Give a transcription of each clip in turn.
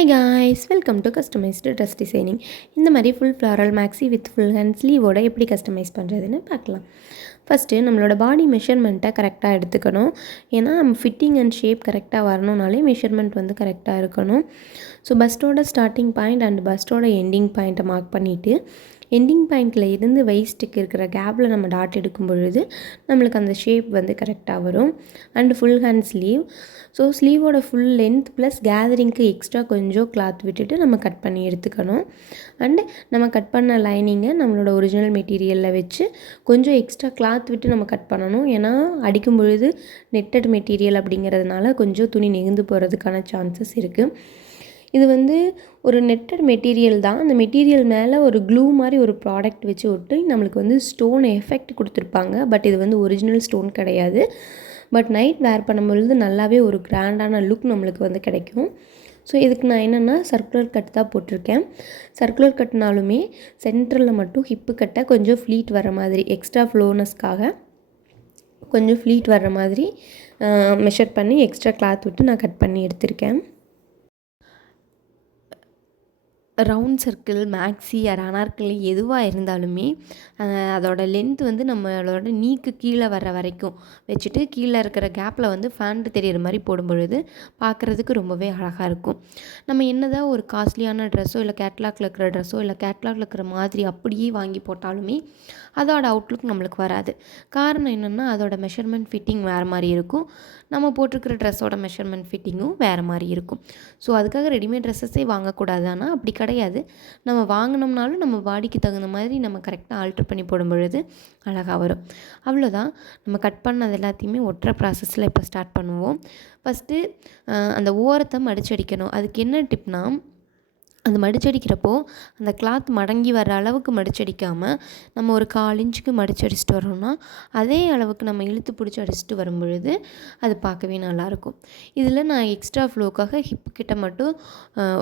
Hi guys, welcome to customized dress designing. இந்த மாதிரி full floral maxi with full hand ஸ்லீவோட எப்படி customise பண்ணுறதுன்னு பார்க்கலாம். ஃபஸ்ட்டு நம்மளோட பாடி மெஷர்மெண்ட்டை கரெக்டாக எடுத்துக்கணும். ஏன்னா நம்ம ஃபிட்டிங் அண்ட் ஷேப் கரெக்டாக வரணுனாலே மெஷர்மெண்ட் வந்து கரெக்டாக இருக்கணும். ஸோ பஸ்ட்டோட ஸ்டார்டிங் பாயிண்ட் அண்ட் பஸ்ட்டோட எண்டிங் பாயிண்ட்டை மார்க் பண்ணிவிட்டு எண்டிங் பாயிண்டில் இருந்து வெயிஸ்ட்டுக்கு இருக்கிற கேப்பில் நம்ம டாட் எடுக்கும் பொழுது நம்மளுக்கு அந்த ஷேப் வந்து கரெக்டாக வரும். And full hand sleeve. So ஸ்லீவோட ஃபுல் லென்த் ப்ளஸ் கேதரிங்க்கு எக்ஸ்ட்ரா கொஞ்சம் கிளாத் விட்டுட்டு நம்ம கட் பண்ணி எடுத்துக்கணும். அண்டு நம்ம கட் பண்ண லைனிங்கை நம்மளோட ஒரிஜினல் மெட்டீரியலில் வச்சு கொஞ்சம் எக்ஸ்ட்ரா கிளாத் விட்டு நம்ம கட் பண்ணணும். ஏன்னா அடிக்கும் பொழுது நெட்டட் மெட்டீரியல் அப்படிங்கிறதுனால கொஞ்சம் துணி நெகிழ்ந்து போகிறதுக்கான சான்சஸ் இருக்குது. இது வந்து ஒரு நெட்டட் மெட்டீரியல் தான். அந்த மெட்டீரியல் மேலே ஒரு க்ளூ மாதிரி ஒரு ப்ராடக்ட் வச்சு ஒட்டி நம்மளுக்கு வந்து ஸ்டோன் எஃபெக்ட் கொடுத்துருப்பாங்க. பட் இது வந்து ஒரிஜினல் ஸ்டோன் கிடையாது. பட் நைட் வேர் பண்ணும்பொழுது நல்லாவே ஒரு கிராண்டான லுக் நம்மளுக்கு வந்து கிடைக்கும். ஸோ இதுக்கு நான் என்னென்னா சர்க்குலர் கட் தான் போட்டிருக்கேன். சர்க்குலர் கட்னாலுமே சென்டரில் மட்டும் ஹிப்பு கட்டை கொஞ்சம் ஃப்ளீட் வர மாதிரி எக்ஸ்ட்ரா ஃப்ளோனஸ்க்காக கொஞ்சம் ஃப்ளீட் வர்ற மாதிரி மெஷர் பண்ணி எக்ஸ்ட்ரா கிளாத் விட்டு நான் கட் பண்ணி எடுத்திருக்கேன். Round circle, maxi or anarkali எதுவாக இருந்தாலுமே அதோட லென்த் வந்து நம்மளோட நீக்கு கீழே வர்ற வரைக்கும் வச்சுட்டு கீழே இருக்கிற கேப்பில் வந்து ஃபேண்ட் தெரிகிற மாதிரி போடும் பொழுது பார்க்குறதுக்கு ரொம்பவே அழகாக இருக்கும். நம்ம என்னதான் ஒரு காஸ்ட்லியான ட்ரெஸ்ஸோ இல்லை கேட்லாகில் இருக்கிற ட்ரெஸ்ஸோ இல்லை கேட்லாகில் இருக்கிற மாதிரி அப்படியே வாங்கி போட்டாலுமே அதோட அவுட்லுக் நம்மளுக்கு வராது. காரணம் என்னென்னா அதோட மெஷர்மெண்ட் ஃபிட்டிங் வேறு மாதிரி இருக்கும். நம்ம போட்டிருக்கிற ட்ரெஸ்ஸோட மெஷர்மெண்ட் ஃபிட்டிங்கும் வேறு மாதிரி இருக்கும். ஸோ அதுக்காக ரெடிமேட் ட்ரெஸ்ஸஸே வாங்கக்கூடாது. ஆனால் அப்படி கிடையாது. நம்ம வாங்கினோம்னாலும் நம்ம பாடிக்கு தகுந்த மாதிரி நம்ம கரெக்டாக ஆல்ட்ரு பண்ணி போடும் பொழுது அழகாக வரும். அவ்வளோதான். நம்ம கட் பண்ணது எல்லாத்தையுமே ஒட்டுற ப்ராசஸில் இப்போ ஸ்டார்ட் பண்ணுவோம். ஃபஸ்ட்டு அந்த ஓரத்தை மடிச்சடிக்கணும். அதுக்கு என்ன டிப்னா, அந்த மடிச்சடிக்கிறப்போ அந்த கிளாத் மடங்கி வர அளவுக்கு மடிச்சடிக்காமல் நம்ம ஒரு 1/4 இன்ச்சுக்கு மடிச்சடிச்சிட்டு வரோம்னா அதே அளவுக்கு நம்ம இழுத்து பிடிச்சி அடிச்சுட்டு வரும் பொழுது அது பார்க்கவே நல்லாயிருக்கும். இதில் நான் எக்ஸ்ட்ரா ஃப்ளோக்காக ஹிப்பு கிட்ட மட்டும்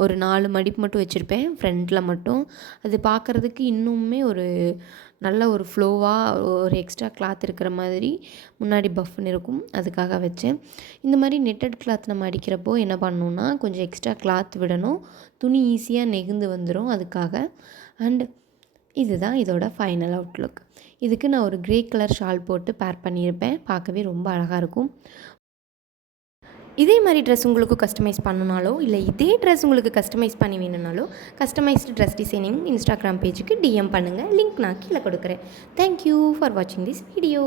ஒரு 4 மடிப்பு மட்டும் வச்சுருப்பேன் ஃப்ரண்ட்டில் மட்டும். அது பார்க்குறதுக்கு இன்னுமே ஒரு நல்ல ஒரு ஃப்ளோவாக ஒரு எக்ஸ்ட்ரா கிளாத் இருக்கிற மாதிரி முன்னாடி பஃப்னு இருக்கும். அதுக்காக வச்சேன். இந்த மாதிரி நெட்டட் கிளாத் நம்ம அடிக்கிறப்போ என்ன பண்ணணுன்னா கொஞ்சம் எக்ஸ்ட்ரா கிளாத் விடணும். துணி ஈஸியாக நெகிழ்ந்து வந்துடும் அதுக்காக. அண்ட் இதுதான் இதோட ஃபைனல் அவுட்லுக். இதுக்கு நான் ஒரு க்ரே கலர் ஷால் போட்டு பேர் பண்ணியிருப்பேன். பார்க்கவே ரொம்ப அழகாக இருக்கும். இதே மாதிரி ட்ரெஸ் உங்களுக்கு கஸ்டமைஸ் பண்ணனாலோ இல்லை இதே ட்ரெஸ் உங்களுக்கு கஸ்டமைஸ் பண்ணி வேணும்னாலோ கஸ்டமைஸ்டு ட்ரெஸ் டிசைனிங் இன்ஸ்டாகிராம் பேஜுக்கு டிஎம் பண்ணுங்கள். லிங்க் நான் கீழே கொடுக்குறேன். தேங்க்யூ ஃபார் வாட்சிங் திஸ் வீடியோ.